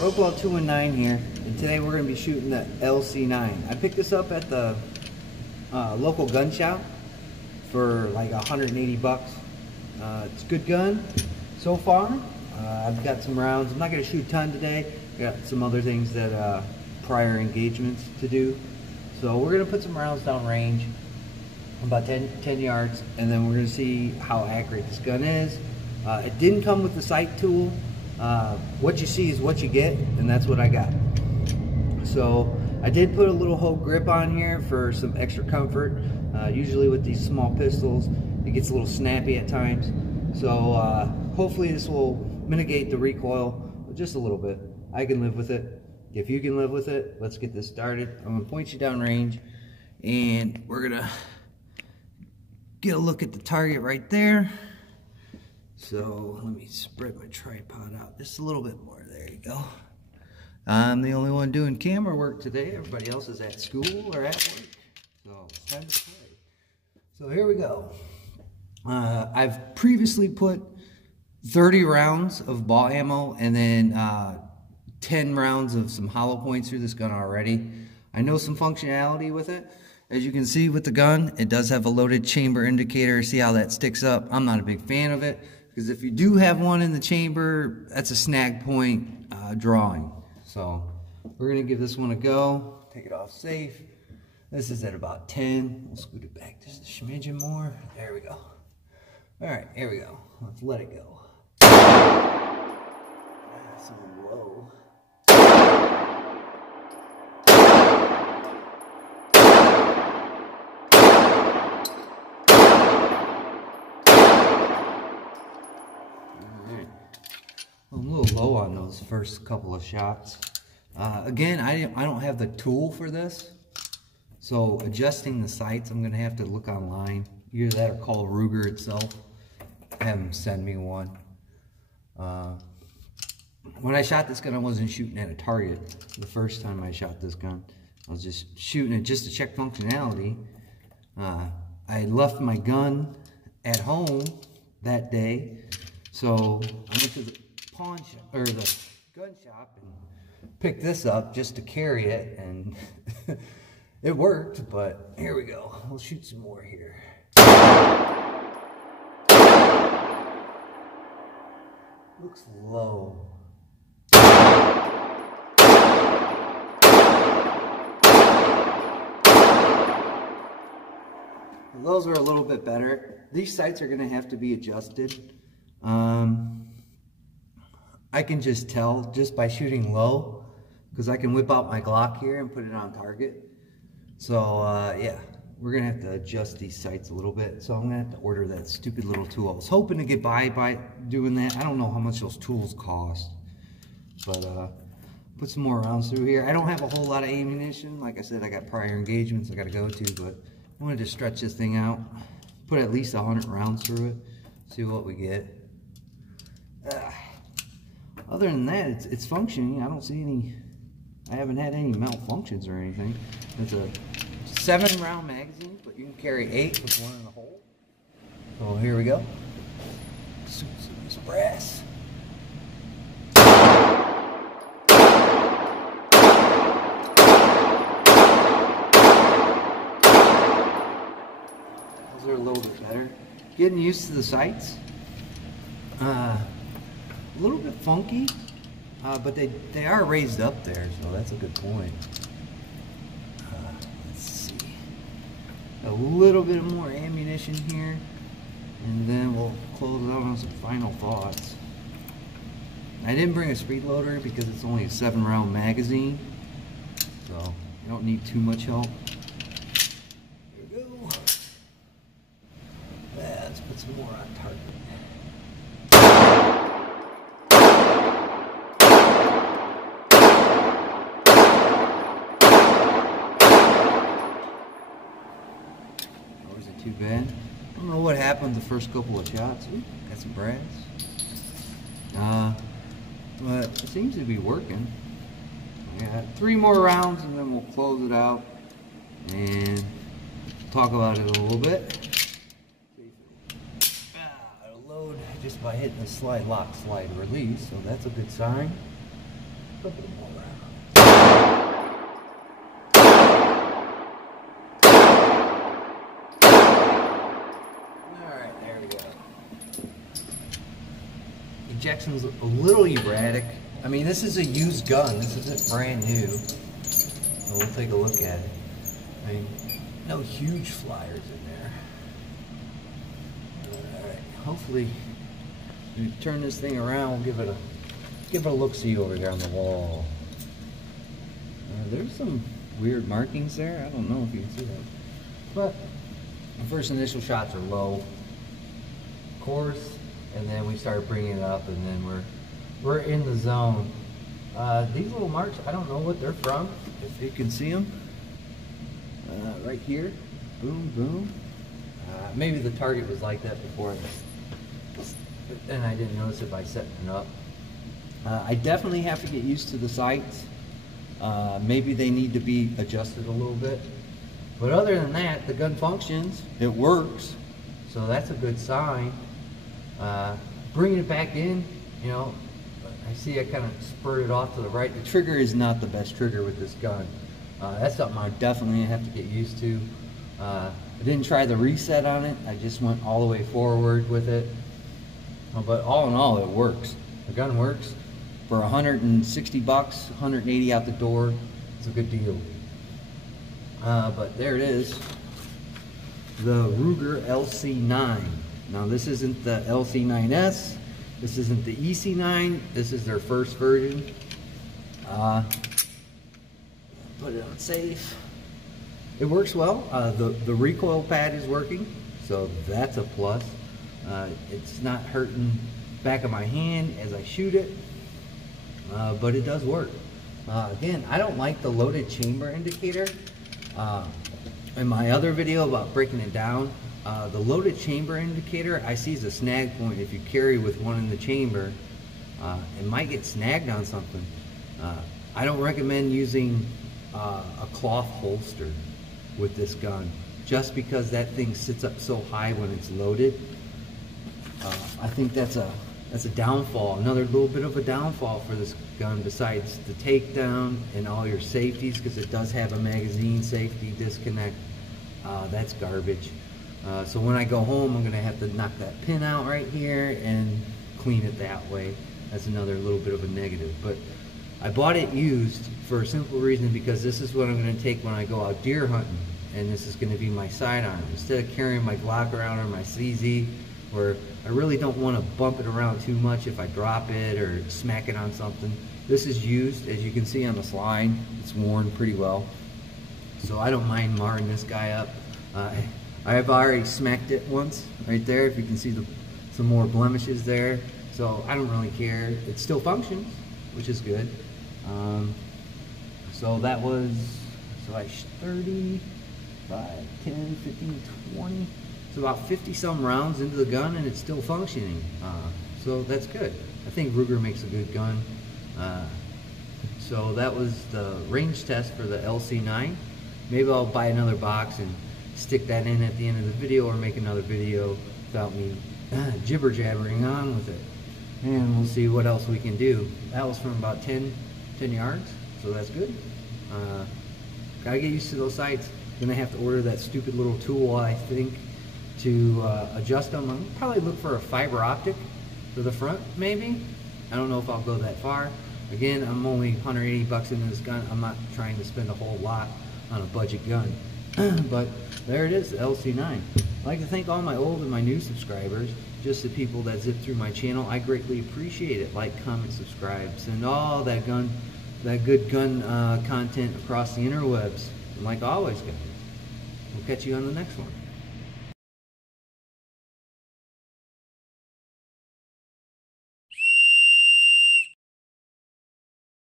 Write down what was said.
Rockwell 219 here, and today we're going to be shooting the LC9. I picked this up at the local gun shop for like 180 bucks. It's a good gun so far. I've got some rounds. I'm not going to shoot a ton today. I got some other things that prior engagements to do. So we're going to put some rounds down range, about 10 yards, and then we're going to see how accurate this gun is. It didn't come with the sight tool. What you see is what you get, and that's what I got. So I did put a little Hogue grip on here for some extra comfort. Usually with these small pistols, it gets a little snappy at times. So hopefully this will mitigate the recoil just a little bit. I can live with it. If you can live with it, let's get this started. I'm gonna point you down range, and we're gonna get a look at the target right there. So let me spread my tripod out just a little bit more. There you go. I'm the only one doing camera work today. Everybody else is at school or at work. So it's time to play. So here we go. I've previously put 30 rounds of ball ammo and then 10 rounds of some hollow points through this gun already. I know some functionality with it. As you can see with the gun, it does have a loaded chamber indicator. See how that sticks up? I'm not a big fan of it, because if you do have one in the chamber, that's a snag point drawing. So we're gonna give this one a go. Take it off safe. This is at about 10. We'll scoot it back just a smidgen more. There we go. All right, here we go. Let's let it go. That's a little low. I'm a little low on those first couple of shots. Again, I don't have the tool for this, so adjusting the sights, I'm gonna have to look online. Either that or call Ruger itself, have them send me one. When I shot this gun, I wasn't shooting at a target. The first time I shot this gun, I was just shooting it just to check functionality. I had left my gun at home that day, so I went to the pawn shop, or the gun shop, and picked this up just to carry it, and it worked. But here we go. We'll shoot some more here. Looks low. Those are a little bit better. These sights are going to have to be adjusted. I can just tell just by shooting low, because I can whip out my Glock here and put it on target. So yeah, we're gonna have to adjust these sights a little bit. So I'm gonna have to order that stupid little tool. I was hoping to get by doing that. I don't know how much those tools cost, but put some more rounds through here. I don't have a whole lot of ammunition. Like I said, I got prior engagements I gotta go to, but I wanted to stretch this thing out, put at least 100 rounds through it, see what we get. Other than that, it's functioning. I don't see any, I haven't had any malfunctions or anything. It's a 7-round magazine, but you can carry 8 with one in the hole. So here we go. Some brass. Those are a little bit better. Getting used to the sights. A little bit funky, but they are raised up there, so that's a good point. Let's see. A little bit more ammunition here, and then we'll close it out on some final thoughts. I didn't bring a speed loader because it's only a 7-round magazine, so you don't need too much help. There we go. Let's put some more on target. Too bad. I don't know what happened the first couple of shots. Ooh, got some brass. But it seems to be working. I got 3 more rounds and then we'll close it out and talk about it a little bit. It'll load just by hitting the slide lock, slide release, so that's a good sign. couple more rounds. Alright, there we go. Ejection's a little erratic. I mean, this is a used gun. This isn't brand new. So we'll take a look at it. I mean, no huge flyers in there. Alright, hopefully we turn this thing around, we'll give it a look-see over here on the wall. There's some weird markings there. I don't know if you can see that. But the first initial shots are low, of course, and then we start bringing it up, and then we're in the zone. These little marks, I don't know what they're from. If you can see them, right here, boom, boom. Maybe the target was like that before, and I didn't notice it by setting it up. I definitely have to get used to the sights. Maybe they need to be adjusted a little bit. But other than that, the gun functions. It works. So that's a good sign. Bringing it back in, you know, I see I kind of spurted off to the right. The trigger is not the best trigger with this gun. That's something I definitely have to get used to. I didn't try the reset on it. I just went all the way forward with it. But all in all, it works. The gun works. For 160 bucks, 180 out the door, it's a good deal. But there it is, the Ruger LC9. Now this isn't the LC9S, this isn't the EC9, this is their first version. Put it on safe. It works well. The recoil pad is working, so that's a plus. It's not hurting the back of my hand as I shoot it. But it does work. Again, I don't like the loaded chamber indicator. In my other video about breaking it down, the loaded chamber indicator I see as a snag point. If you carry with one in the chamber, it might get snagged on something. I don't recommend using a cloth holster with this gun, just because that thing sits up so high when it's loaded. I think that's a downfall, another little bit of a downfall for this gun, besides the takedown and all your safeties, because it does have a magazine safety disconnect. That's garbage. So when I go home, I'm gonna have to knock that pin out right here and clean it that way. That's another little bit of a negative. But I bought it used for a simple reason, because this is what I'm gonna take when I go out deer hunting, and this is gonna be my sidearm. Instead of carrying my Glock around or my CZ, where I really don't want to bump it around too much if I drop it or smack it on something. This is used, as you can see on the slide, it's worn pretty well. So I don't mind marring this guy up. I have already smacked it once, right there, if you can see some more blemishes there. So I don't really care. It still functions, which is good. So that was, 30, 5, 10, 15, 20. It's about 50 some rounds into the gun and it's still functioning. So that's good. I think Ruger makes a good gun. So that was the range test for the LC9. Maybe I'll buy another box and stick that in at the end of the video, or make another video without me jibber jabbering on with it. And we'll see what else we can do. That was from about 10 yards, so that's good. Gotta get used to those sights. Gonna have to order that stupid little tool, I think, to adjust them. I'll probably look for a fiber optic for the front, maybe. I don't know if I'll go that far. Again, I'm only 180 bucks into this gun. I'm not trying to spend a whole lot on a budget gun. But there it is, the LC9. I'd like to thank all my old and my new subscribers, just the people that zip through my channel. I greatly appreciate it. Like, comment, subscribe, send all that good gun content across the interwebs. And like always, guys, we'll catch you on the next one.